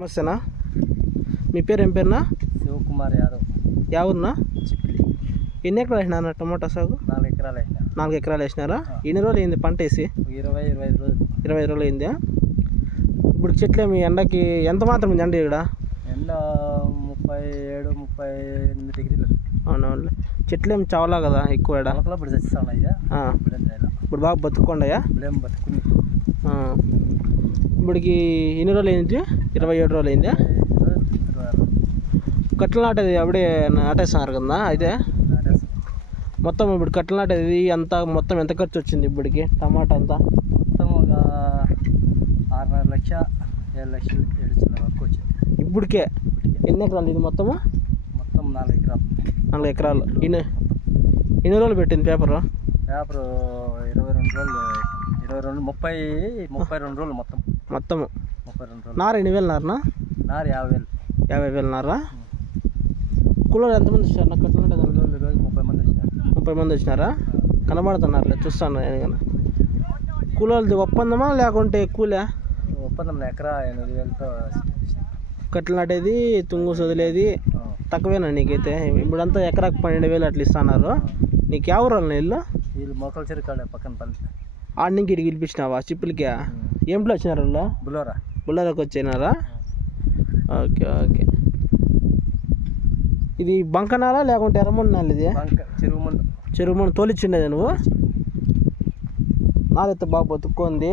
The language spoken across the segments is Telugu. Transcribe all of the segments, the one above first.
నమస్తేనా, మీ పేరు ఏం పేరునా? శివకుమార్ యాదవ్. ఎవరున్నా? చిప్పిలి. ఎన్ని ఎకరాలు వేసినారా టమాటా సాగు? 4 ఎకరాలు వేసినా. 4 ఎకరాలు వేసినారా? ఎన్ని రోజులు అయింది పంట వేసి? 20-25 రోజులు. 25 రోజులు అయిందా? ఇప్పుడు చెట్లు మీ ఎండకి ఎంత మాత్రం ఉంది ఎండ ఇక్కడ? ఎండ 37-38 డిగ్రీలు. అవునవును, చెట్లు ఏమి చావలా కదా ఎక్కువ ఎడ? ఇప్పుడు చచ్చిస్తున్నాయ్యా. ఇప్పుడు బాగా బతుక్కుండయా? ఇప్పుడేం బతుకుని. ఇప్పటికి ఎన్ని రోజులు అయింది? 27 రోజులు అయిందా? కట్టెలు నాటేది అప్పుడే నాటేస్తున్నారు కదా అయితే? మొత్తం ఇప్పుడు కట్టెలు నాటేది అంతా మొత్తం ఎంత ఖర్చు వచ్చింది ఇప్పటికి టమాటా అంతా? మొత్తం ఒక 6.5 లక్ష 7 లక్షలు 7 లక్షల వరకు వచ్చింది ఇప్పటికే. ఎన్ని ఎకరాలు ఇది మొత్తము? మొత్తం 4 ఎకరాలు. 4 ఎకరాలు. ఎన్ని రోజులు పెట్టింది పేపరు? 22 రోజులు. 32 రోజులు మొత్తము. 32 రోజులు. నారు 8,000 నారనా? నారు 50,000. 50,000 నారా? కూలోళ్ళు ఎంతమంది వచ్చారు? నాకు కట్టెలు నాటే రోజు 30 మంది వచ్చినారు. 30 మంది వచ్చినారా? కనబడుతున్నారులే, చూస్తాను నేను కానీ. కూలోళ్ళది ఒప్పందమా లేకుంటే కూలే? ఒప్పందం. ఎకరా 8,000తో కట్టెలు నాటేది తుంగు వదిలేది తక్కువేనా నీకైతే? ఇప్పుడంతా ఎకరాకు 12,000 అట్లా ఇస్తున్నారు. నీకు ఎవరు ఇల్లు? వీళ్ళు మొక్కల చెరుకాడ పక్కన పల్లి. ఆడ నుంచి ఇడికి పిలిపించినావా చిప్పులకి? ఏంట్లో వచ్చినారు వాళ్ళు? బుల్లోరాకి వచ్చినారా? Okay okay. ఇది బంకనాలా లేకుంటే ఎర్రమన్నాలు? ఇది చెరువు మండు తోలిచ్చిండేది నువ్వు? నాదైతే బాగా బతుక్కుంది.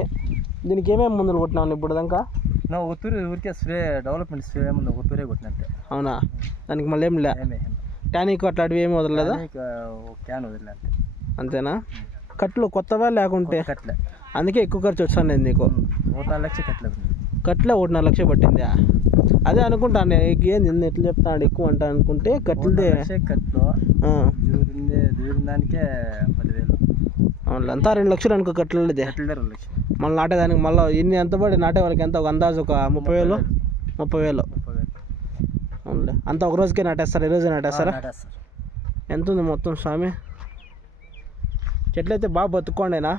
దీనికి ఏమేమి మందులు కొట్టినావు ఇప్పుడు దాకా? నా ఒత్తూరు ఊరికే స్ప్రే, డెవలప్మెంట్ స్ప్రే ఏమన్నా ఒత్తూరే కొట్టినట్టే. అవునా? దానికి మళ్ళీ ఏం లే టానిక్ అట్లాంటివి ఏమి వదలలేదా? క్యాన్ వదిలేంటే. అంతేనా? కట్లు కొత్తవా లేకుంటే? కట్లే. అందుకే ఎక్కువ ఖర్చు వచ్చాను నేను నీకు. 4 లక్షలు కట్లే 1.5 లక్ష పట్టిందా? అదే అనుకుంటాను ఏంది ఎట్లా చెప్తాడు ఎక్కువ అంటా అనుకుంటే కట్లదే. కట్లు దూరిన దానికే 10,000. అవును, అంతా 2 లక్షలు అనుకో కట్లదే. 2 లక్షలు. మళ్ళీ నాటేదానికి మళ్ళీ ఎన్ని ఎంత పడి నాటే వాళ్ళకి ఎంత? ఒక అందాజు ఒక 30,000. అవునులే, అంతా ఒక రోజుకే నాటేస్తారు? ఈరోజు నాటేస్తారా? ఎంత ఉంది మొత్తం స్వామి? చెట్లు అయితే బాగా బతుక్కోండేనా?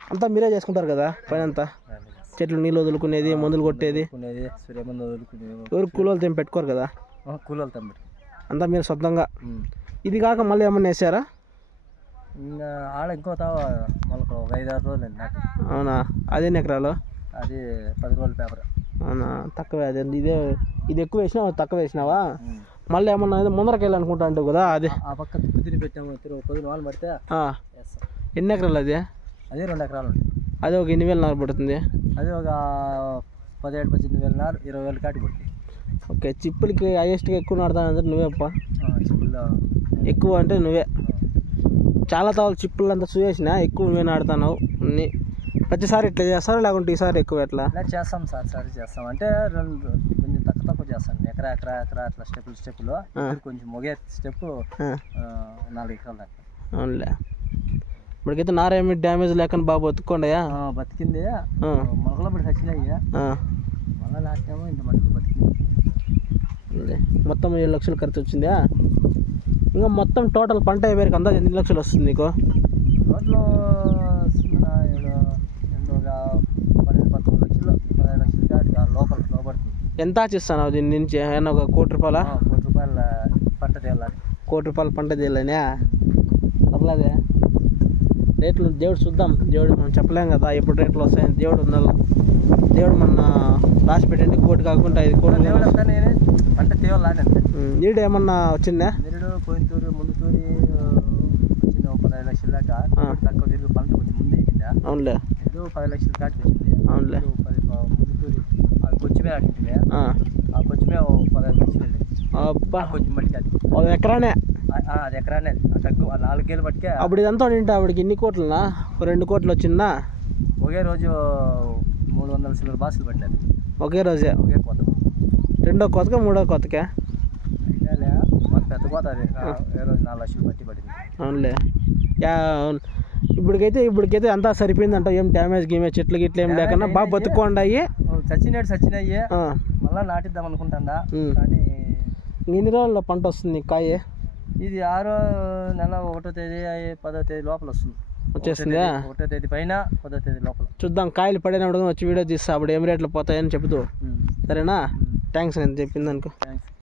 అంతా మీరే చేసుకుంటారు కదా పైన అంతా? చెట్లు నీళ్ళు వదులుకునేది, మందులు కొట్టేది, ఎవరు కూలోళ్ళతో ఏం పెట్టుకోరు కదా? కూలోళ్ళతో అంతా మీరు సొంతంగా. ఇది కాక మళ్ళీ ఏమన్నా వేసారా? ఇంకా ఆడ ఇంకో మళ్ళీ ఒక 5-6 రోజులు నాటి. అవునా? అదే ఎకరాలు? అది 10 రోజుల పేపర్. అవునా? తక్కువే. అదే ఇది ఎక్కువ వేసినావా తక్కువ వేసినావా? మళ్ళీ ఏమన్నా ముందరకి వెళ్ళాలనుకుంటా అంటావు కదా? అదే ఆ పక్క తిని పెట్టాము. 10 రోజులు పడితే ఎన్ని ఎకరాలు? అది 2 ఎకరాలు ఉంటుంది. అదే ఒక 8,000 నారు పడుతుంది. అది ఒక 17-18,000 నారు 20,000 కాటి పడుతుంది. ఓకే. చిప్పులకి హైయెస్ట్గా ఎక్కువ నాటుతానంటే నువ్వేప్ప? చిప్పుల్లో ఎక్కువ అంటే నువ్వే. చాలా తాళ్ళు చిప్పులు అంతా చూసేసినా ఎక్కువ నువ్వే నాటుతున్నావు అన్నీ. ప్రతిసారి ఇట్లా చేస్తారా లేకుంటే ఈసారి ఎక్కువ ఎట్లా? చేస్తాం సార్ చేస్తాం అంటే కొంచెం తక్కువ చేస్తాను. ఎకరా అట్లా స్టెప్పులు కొంచెం మొగే స్టెప్ 4 ఎకరాలు దాకా. అవునులే. ఇప్పటికైతే నారేమి డ్యామేజ్ లేకుండా బాగా బతుక్కోండయా? బతికింది. మొలకలు పడి చచ్చినాయి. మళ్ళీ లాస్ట్ ఏమో ఇంత మటుకు బతికింది. మొత్తం 7 లక్షలు ఖర్చు వచ్చిందా? ఇంకా మొత్తం టోటల్ పంట అయిపోయాక అందాజు ఎన్ని లక్షలు వస్తుంది నీకు? టోటల్ ఒక 12-13 లక్షలు 15 లక్షలు దాటి లోపడుతుంది. ఎంత ఆచిస్తున్నావు దీని నుంచి? ఏమన్నా ఒక 1 కోటి రూపాయల? 1 కోటి రూపాయల పంట తేలాలి. 1 కోటి రూపాయల పంట తేలానే? పర్లేదే. రేట్లు దేవుడు చూద్దాం. దేవుడు మనం చెప్పలేం కదా ఎప్పుడు రేట్లు వస్తాయని. దేవుడు ఉండాలి. దేవుడు మన రాసి పెట్టండి 1 కోటి కాకుండా 5 కోట్లు. దేవుడు అంతా నేనే పంట తేవాలంటే. నీడు ఏమన్నా వచ్చిందా? నిరుడు పోయిన తూరి ముందు తూరి వచ్చింది. 15 లక్షల దాకా తక్కువ తిరిగి పంట కొంచెం ముందు అయిపోయిందా? అవునులే. నిరుడు 10 లక్షల కాటికి వచ్చింది. అవునులే. ముందు తూరి అది కొంచెమే ఆడింది. ఆ కొంచెమే 15 లక్షలు వెళ్ళింది. అబ్బా, కొంచెం మట్టికి అది ఎకరానే? అది ఎకరానే. తక్కువ 4 గేలు పట్టుకే. అప్పుడు ఇదంతా ఉంటే ఆవిడకి ఎన్ని కోట్లనా? 2 కోట్లు వచ్చిందా? ఒకే రోజు 300 సిల్వర్ బాసులు పడినది. ఒకే రోజే? ఒకే కోత. 2వ కోతకా 3వ కోతకా? పెద్ద కోత. అది ఏ రోజు 4 లక్షలు పడింది. అవునులే. ఇప్పటికైతే అంతా సరిపోయిందంట. ఏం డ్యామేజ్ గేమేజ్ చెట్లు గిట్లు ఏం లేకుండా బాగా బతుక్కోండాయి. చచ్చినాయి. మళ్ళీ నాటిద్దాం అనుకుంటా. కానీ ఎన్ని రోజుల్లో పంట వస్తుంది కాయ? ఇది 6వ నెల 1వ తేదీ 10వ తేదీ లోపల వస్తుంది. వచ్చేసిందా? 1వ తేదీ పైన 10వ తేదీ లోపల చూద్దాం, కాయలు పడినప్పుడు వచ్చి వీడియో తీస్తా, అప్పుడు ఏం రేట్లు పోతాయని చెబుతూ. సరేనా? థ్యాంక్స్ నేను చెప్పింది అనుకో.